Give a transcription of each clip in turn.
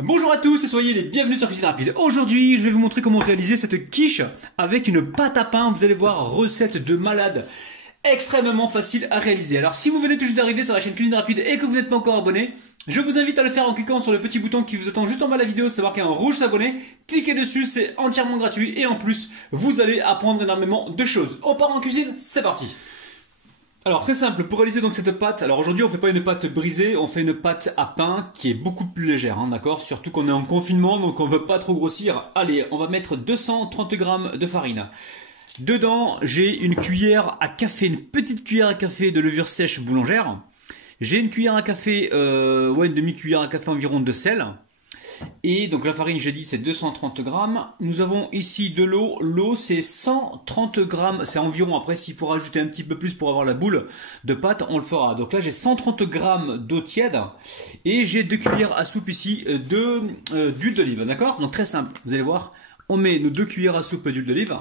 Bonjour à tous et soyez les bienvenus sur Cuisine Rapide. Aujourd'hui, je vais vous montrer comment réaliser cette quiche avec une pâte à pain. Vous allez voir, recette de malade, extrêmement facile à réaliser. Alors si vous venez tout juste d'arriver sur la chaîne Cuisine Rapide et que vous n'êtes pas encore abonné, je vous invite à le faire en cliquant sur le petit bouton qui vous attend juste en bas de la vidéo, c'est marqué en rouge s'abonner. Cliquez dessus, c'est entièrement gratuit et en plus, vous allez apprendre énormément de choses. On part en cuisine, c'est parti. Alors très simple, pour réaliser donc cette pâte, alors aujourd'hui on fait pas une pâte brisée, on fait une pâte à pain qui est beaucoup plus légère, hein, d'accord? Surtout qu'on est en confinement, donc on veut pas trop grossir. Allez, on va mettre 230 g de farine. Dedans, j'ai une cuillère à café, une petite cuillère à café de levure sèche boulangère. J'ai une cuillère à café, une demi-cuillère à café environ de sel. Et donc la farine, j'ai dit, c'est 230 grammes. Nous avons ici de l'eau. L'eau, c'est 130 grammes. C'est environ, après, s'il faut rajouter un petit peu plus pour avoir la boule de pâte, on le fera. Donc là, j'ai 130 grammes d'eau tiède. Et j'ai 2 cuillères à soupe ici d'huile d'olive. D'accord? Donc très simple. Vous allez voir, on met nos 2 cuillères à soupe d'huile d'olive.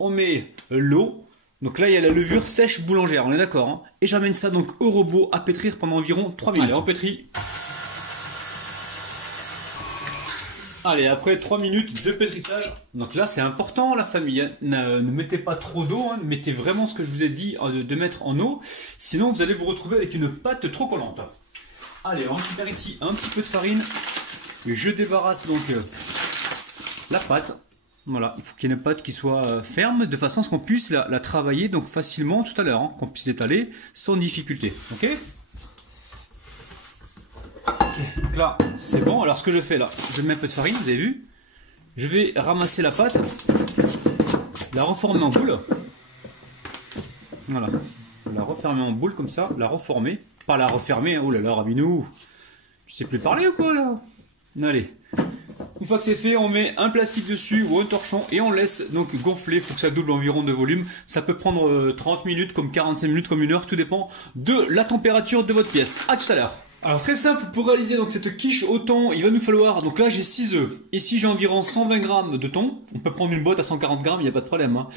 On met l'eau. Donc là, il y a la levure sèche boulangère. On est d'accord, hein? Et j'amène ça donc au robot à pétrir pendant environ 3 minutes. Allez, on pétrit. Allez, après 3 minutes de pétrissage, donc là c'est important la famille, hein. Ne mettez pas trop d'eau, hein. Mettez vraiment ce que je vous ai dit de mettre en eau, sinon vous allez vous retrouver avec une pâte trop collante. Allez, on récupère ici un petit peu de farine, je débarrasse donc la pâte. Voilà, il faut qu'il y ait une pâte qui soit ferme, de façon à ce qu'on puisse la travailler donc facilement tout à l'heure, hein, qu'on puisse l'étaler sans difficulté, ok? Donc là, c'est bon. Alors ce que je fais là, je mets un peu de farine, vous avez vu. Je vais ramasser la pâte, la reformer en boule. Voilà. La refermer en boule comme ça, la reformer. Pas la refermer, hein. Oh là là, Rabinou. Tu sais plus parler ou quoi là? Allez. Une fois que c'est fait, on met un plastique dessus ou un torchon et on laisse donc gonfler. Il faut que ça double environ de volume. Ça peut prendre 30 minutes, comme 45 minutes, comme 1 heure. Tout dépend de la température de votre pièce. À tout à l'heure. Alors très simple, pour réaliser donc cette quiche au thon, il va nous falloir, donc là j'ai 6 œufs. Ici j'ai environ 120 grammes de thon. On peut prendre une boîte à 140 grammes, il n'y a pas de problème, hein.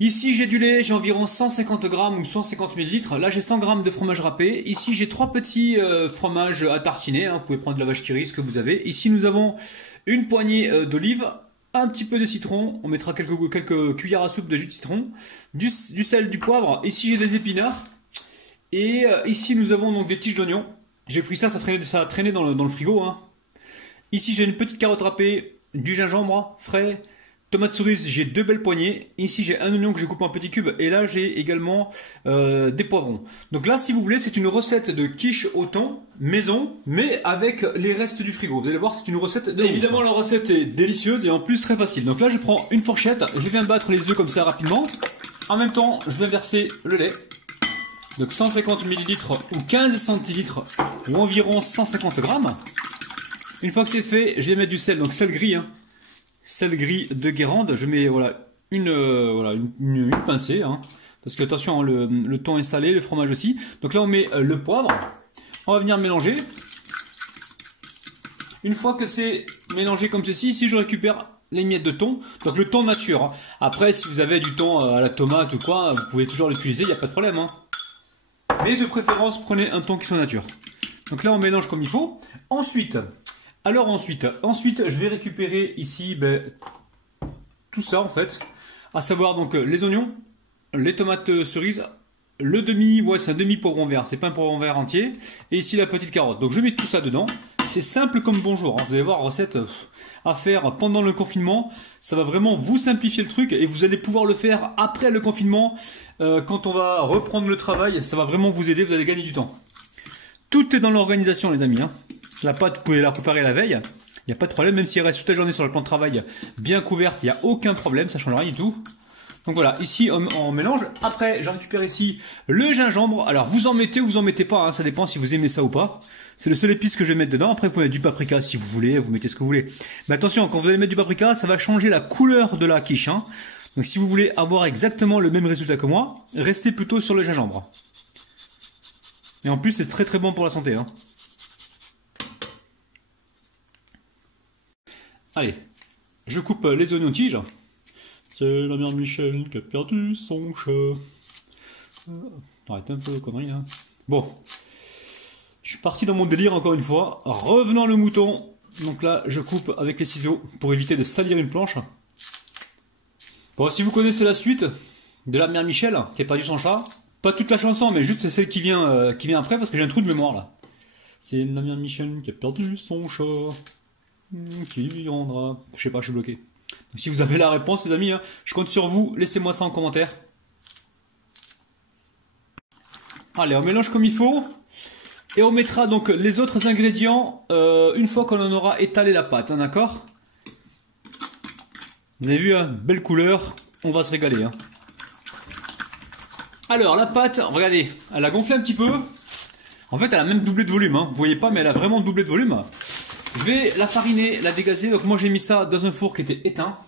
Ici j'ai du lait, j'ai environ 150 grammes ou 150 millilitres. Là j'ai 100 grammes de fromage râpé. Ici j'ai 3 petits fromages à tartiner, hein. Vous pouvez prendre de la vache qui rit, ce que vous avez. Ici nous avons une poignée d'olives, un petit peu de citron. On mettra quelques cuillères à soupe de jus de citron. Du sel, du poivre. Ici j'ai des épinards. Et ici nous avons donc des tiges d'oignon. J'ai pris ça, ça a traîné dans le frigo, hein. Ici j'ai une petite carotte râpée, du gingembre frais, tomates cerises, j'ai 2 belles poignées. Ici j'ai un oignon que je coupe en petits cubes et là j'ai également des poivrons. Donc là si vous voulez c'est une recette de quiche au thon maison mais avec les restes du frigo. Vous allez voir c'est une recette de évidemment ouf. La recette est délicieuse et en plus très facile. Donc là je prends une fourchette, je viens battre les œufs comme ça rapidement. En même temps je viens verser le lait. Donc 150 ml ou 15 centilitres ou environ 150 grammes. Une fois que c'est fait, je vais mettre du sel, donc sel gris, hein. Sel gris de Guérande. Je mets voilà, une pincée, hein, parce que attention, hein, le thon est salé, le fromage aussi. Donc là on met le poivre. On va venir mélanger. Une fois que c'est mélangé comme ceci, ici je récupère les miettes de thon, donc le thon nature, hein. Après si vous avez du thon à la tomate ou quoi, vous pouvez toujours l'utiliser, il n'y a pas de problème, hein. Mais de préférence, prenez un thon qui soit nature. Donc là, on mélange comme il faut. Ensuite, je vais récupérer ici tout ça en fait. À savoir donc les oignons, les tomates cerises, c'est un demi poivron vert, c'est pas un poivron vert entier. Et ici la petite carotte. Donc je mets tout ça dedans. C'est simple comme bonjour, hein. Vous allez voir, recette à faire pendant le confinement. Ça va vraiment vous simplifier le truc et vous allez pouvoir le faire après le confinement. Quand on va reprendre le travail, ça va vraiment vous aider, vous allez gagner du temps. Tout est dans l'organisation les amis, hein. La pâte, vous pouvez la préparer la veille. Il n'y a pas de problème, même si elle reste toute la journée sur le plan de travail bien couverte, il n'y a aucun problème, ça ne change rien du tout. Donc voilà, ici on mélange. Après, je récupère ici le gingembre. Alors vous en mettez pas, hein, ça dépend si vous aimez ça ou pas. C'est le seul épice que je vais mettre dedans. Après, vous pouvez mettre du paprika si vous voulez, vous mettez ce que vous voulez. Mais attention, quand vous allez mettre du paprika, ça va changer la couleur de la quiche, hein. Donc si vous voulez avoir exactement le même résultat que moi, restez plutôt sur le gingembre. Et en plus, c'est très très bon pour la santé, hein. Allez, je coupe les oignons tiges. C'est la mère Michel qui a perdu son chat. Arrête un peu, connerie, hein. Bon, je suis parti dans mon délire encore une fois. Revenons le mouton. Donc là, je coupe avec les ciseaux pour éviter de salir une planche. Bon, si vous connaissez la suite de la mère Michel, qui a perdu son chat, pas toute la chanson, mais juste celle qui vient après, parce que j'ai un trou de mémoire là. C'est la mère Michel qui a perdu son chat, qui lui rendra... Je sais pas, je suis bloqué. Donc, si vous avez la réponse, les amis, hein, je compte sur vous, laissez-moi ça en commentaire. Allez, on mélange comme il faut. Et on mettra donc les autres ingrédients une fois qu'on en aura étalé la pâte, hein, d'accord? Vous avez vu, hein, belle couleur, on va se régaler. Hein. Alors, la pâte, regardez, elle a gonflé un petit peu. En fait, elle a même doublé de volume, hein. Vous voyez pas, mais elle a vraiment doublé de volume. Je vais la fariner, la dégazer. Donc moi, j'ai mis ça dans un four qui était éteint.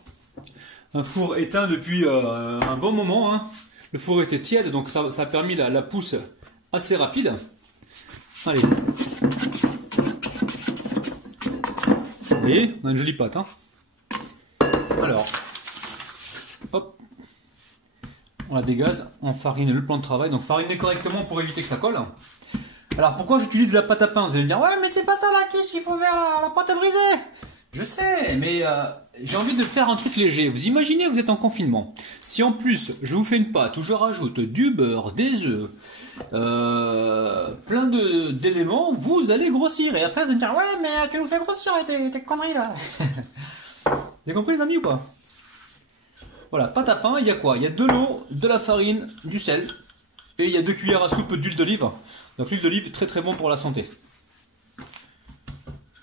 Un four éteint depuis un bon moment. Hein. Le four était tiède, donc ça a permis la pousse assez rapide. Allez. Vous voyez, on a une jolie pâte. Hein. Alors, hop, on la dégaze, on farine le plan de travail. Donc fariner correctement pour éviter que ça colle. Alors pourquoi j'utilise la pâte à pain? Vous allez me dire, ouais mais c'est pas ça la quiche, il faut faire la pâte à briser. Je sais, mais j'ai envie de faire un truc léger. Vous imaginez, vous êtes en confinement. Si en plus je vous fais une pâte où je rajoute du beurre, des œufs, plein d'éléments, vous allez grossir. Et après vous allez me dire, ouais mais tu nous fais grossir avec tes conneries là. Vous avez compris les amis ou pas? Voilà, pâte à pain, il y a quoi? Il y a de l'eau, de la farine, du sel. Et il y a 2 cuillères à soupe d'huile d'olive. Donc l'huile d'olive, très très bon pour la santé.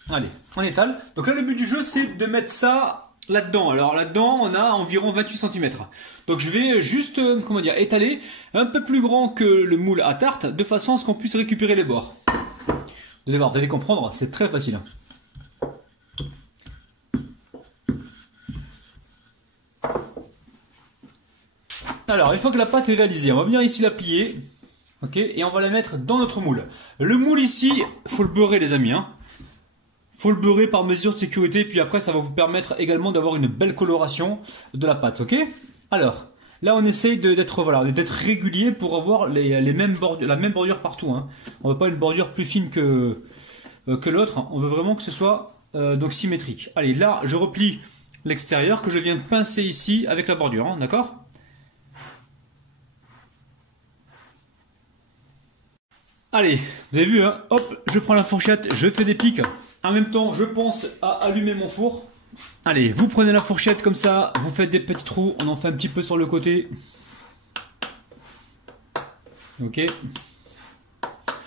Allez, on étale. Donc là, le but du jeu, c'est de mettre ça là-dedans. Alors là-dedans, on a environ 28 cm. Donc je vais juste, comment dire, étaler un peu plus grand que le moule à tarte, de façon à ce qu'on puisse récupérer les bords. Vous allez voir, vous allez comprendre, c'est très facile. Alors, une fois que la pâte est réalisée, on va venir ici la plier. Ok, et on va la mettre dans notre moule. Le moule ici, faut le beurrer les amis. Hein. Faut le beurrer par mesure de sécurité. Puis après, ça va vous permettre également d'avoir une belle coloration de la pâte. Ok. Alors, là on essaye d'être régulier pour avoir les mêmes bordures, la même bordure partout. Hein. On ne veut pas une bordure plus fine que l'autre. On veut vraiment que ce soit donc symétrique. Allez, là je replie l'extérieur que je viens de pincer ici avec la bordure. Hein, d'accord. Allez, vous avez vu, hein, hop, je prends la fourchette, je fais des pics. En même temps, je pense à allumer mon four. Allez, vous prenez la fourchette comme ça, vous faites des petits trous, on en fait un petit peu sur le côté. Ok.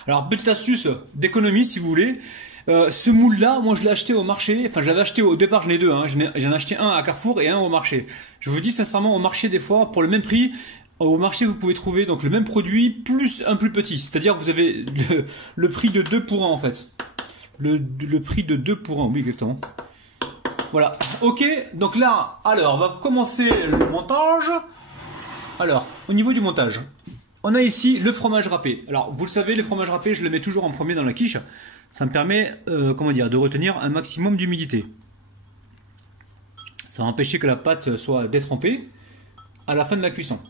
Alors, petite astuce d'économie si vous voulez. Ce moule-là, moi je l'ai acheté au marché. Enfin, je l'avais acheté au départ, j'en ai deux. Hein. J'en ai acheté un à Carrefour et un au marché. Je vous dis sincèrement, au marché, des fois, pour le même prix, au marché, vous pouvez trouver donc le même produit plus un plus petit. C'est-à-dire que vous avez le prix de 2 pour 1 en fait. Le prix de 2 pour 1, oui, exactement. Voilà, ok. Donc là, alors, on va commencer le montage. Alors, au niveau du montage, on a ici le fromage râpé. Alors, vous le savez, le fromage râpé, je le mets toujours en premier dans la quiche. Ça me permet, comment dire, de retenir un maximum d'humidité. Ça va empêcher que la pâte soit détrempée à la fin de la cuisson.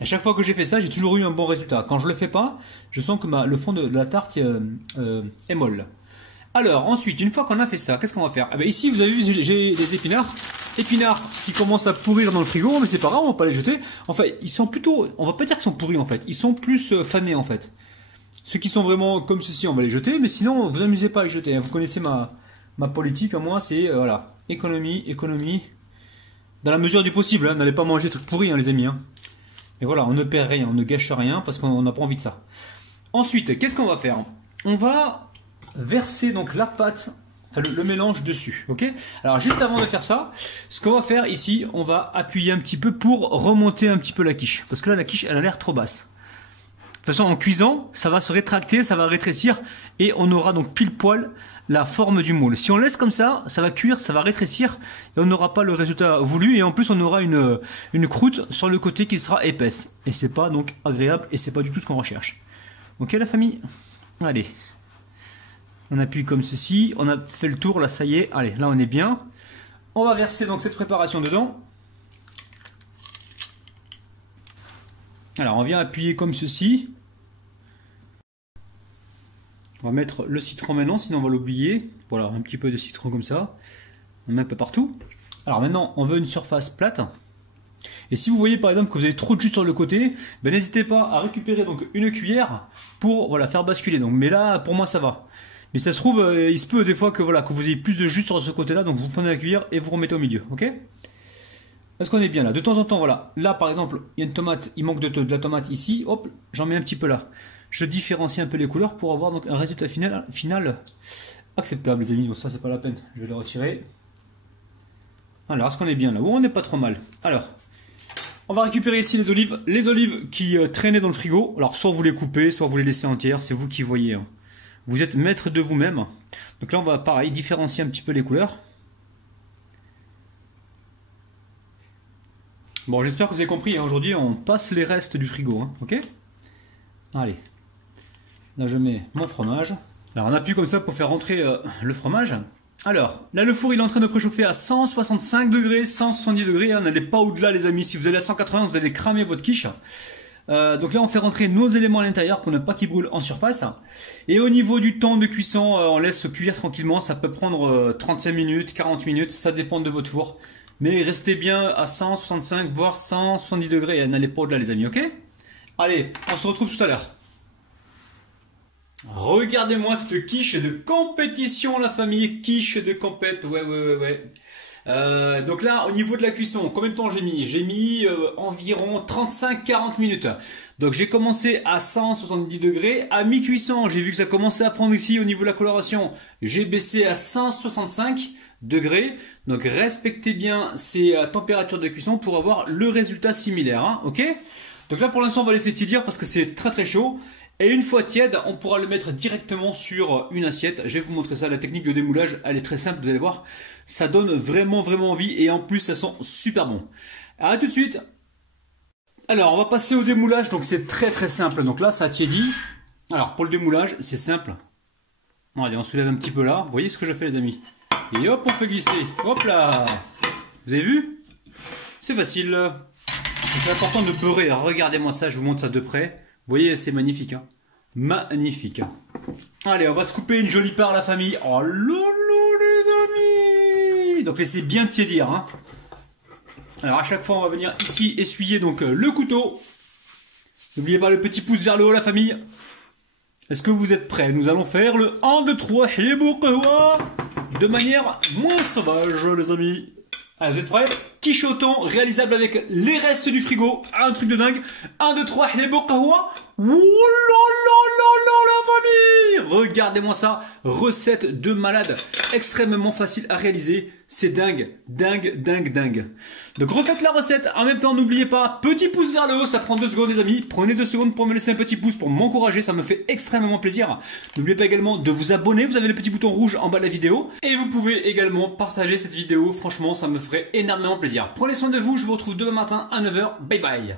À chaque fois que j'ai fait ça, j'ai toujours eu un bon résultat. Quand je le fais pas, je sens que le fond de la tarte est molle. Alors, ensuite, une fois qu'on a fait ça, qu'est-ce qu'on va faire? Ici, vous avez vu, j'ai des épinards. Épinards qui commencent à pourrir dans le frigo, mais c'est pas grave, on va pas les jeter. Enfin, ils sont plutôt, on va pas dire qu'ils sont pourris en fait, ils sont plus fanés en fait. Ceux qui sont vraiment comme ceci, on va les jeter, mais sinon, vous amusez pas à les jeter. Vous connaissez ma politique à moi, c'est voilà, économie, dans la mesure du possible. Hein, n'allez pas manger des trucs pourris, hein, les amis. Hein. Et voilà, on ne perd rien, on ne gâche rien parce qu'on n'a pas envie de ça. Ensuite, qu'est-ce qu'on va faire? On va verser donc la pâte, enfin le mélange dessus, ok? Alors juste avant de faire ça, ce qu'on va faire ici, on va appuyer un petit peu pour remonter un petit peu la quiche, parce que là la quiche elle a l'air trop basse. De toute façon en cuisant, ça va se rétracter, ça va rétrécir et on aura donc pile poil la forme du moule. Si on laisse comme ça va cuire, ça va rétrécir et on n'aura pas le résultat voulu et en plus on aura une croûte sur le côté qui sera épaisse et c'est pas donc agréable et c'est pas du tout ce qu'on recherche. Ok la famille? Allez. On appuie comme ceci, on a fait le tour, là ça y est, allez, là on est bien. On va verser donc cette préparation dedans. Alors on vient appuyer comme ceci. On va mettre le citron maintenant, sinon on va l'oublier. Voilà, un petit peu de citron comme ça. On met un peu partout. Alors maintenant, on veut une surface plate. Et si vous voyez par exemple que vous avez trop de jus sur le côté, ben, n'hésitez pas à récupérer donc une cuillère pour voilà, faire basculer. Donc, mais là, pour moi, ça va. Mais ça se trouve, il se peut des fois que, voilà, que vous ayez plus de jus sur ce côté-là. Donc vous prenez la cuillère et vous remettez au milieu. Ok? Est-ce qu'on est bien là? De temps en temps, voilà. Là, par exemple, il y a une tomate, il manque de la tomate ici. Hop, j'en mets un petit peu là. Je différencie un peu les couleurs pour avoir donc un résultat final acceptable, les amis. Bon, ça, c'est pas la peine. Je vais le retirer. Alors, est-ce qu'on est bien là? Oh, on n'est pas trop mal. Alors, on va récupérer ici les olives. Les olives qui traînaient dans le frigo. Alors, soit vous les coupez, soit vous les laissez entières. C'est vous qui voyez. Hein. Vous êtes maître de vous-même. Donc là, on va, pareil, différencier un petit peu les couleurs. Bon, j'espère que vous avez compris. Hein. Aujourd'hui, on passe les restes du frigo. Hein. Ok? Allez. Là, je mets mon fromage. Alors, on appuie comme ça pour faire rentrer le fromage. Alors, là, le four, il est en train de préchauffer à 165 degrés, 170 degrés. Hein. N'allez pas au-delà, les amis. Si vous allez à 180, vous allez cramer votre quiche. Donc là, on fait rentrer nos éléments à l'intérieur pour ne pas qu'ils brûlent en surface. Et au niveau du temps de cuisson, on laisse cuire tranquillement. Ça peut prendre 35 minutes, 40 minutes. Ça dépend de votre four. Mais restez bien à 165, voire 170 degrés. Et n'allez pas au-delà, les amis, ok? Allez, on se retrouve tout à l'heure. Regardez-moi cette quiche de compétition, la famille. Quiche de compète, ouais. Donc là, au niveau de la cuisson, combien de temps j'ai mis? J'ai mis environ 35-40 minutes. Donc j'ai commencé à 170 degrés. À mi-cuisson, j'ai vu que ça commençait à prendre ici au niveau de la coloration. J'ai baissé à 165 degrés. Donc respectez bien ces températures de cuisson pour avoir le résultat similaire. Hein, ok? Donc là, pour l'instant, on va laisser tiédir parce que c'est très très chaud. Et une fois tiède, on pourra le mettre directement sur une assiette. Je vais vous montrer ça. La technique de démoulage, elle est très simple, vous allez voir. Ça donne vraiment envie et en plus, ça sent super bon. À tout de suite. Alors, on va passer au démoulage. Donc, c'est très simple. Donc là, ça a tiédi. Alors, pour le démoulage, c'est simple. Allez, on soulève un petit peu là. Vous voyez ce que je fais, les amis? Et hop, on fait glisser. Hop là. Vous avez vu? C'est facile. C'est important de beurrer. Regardez-moi ça, je vous montre ça de près. Vous voyez, c'est magnifique. Hein, magnifique. Allez, on va se couper une jolie part, la famille. Oh loulou, les amis. Donc, laissez bien tiédir. Hein. Alors, à chaque fois, on va venir ici essuyer donc le couteau. N'oubliez pas le petit pouce vers le haut, la famille. Est-ce que vous êtes prêts? Nous allons faire le 1, 2, 3, de manière moins sauvage, les amis. Allez, vous êtes prêts? Quiche au thon réalisable avec les restes du frigo. Un truc de dingue. 1, 2, 3, Ouh la famille! Regardez-moi ça. Recette de malade. Extrêmement facile à réaliser. C'est dingue. Donc refaites la recette. En même temps, n'oubliez pas, petit pouce vers le haut. Ça prend 2 secondes, les amis. Prenez 2 secondes pour me laisser un petit pouce pour m'encourager. Ça me fait extrêmement plaisir. N'oubliez pas également de vous abonner. Vous avez le petit bouton rouge en bas de la vidéo. Et vous pouvez également partager cette vidéo. Franchement, ça me ferait énormément plaisir. Prenez soin de vous. Je vous retrouve demain matin à 9 h. Bye bye.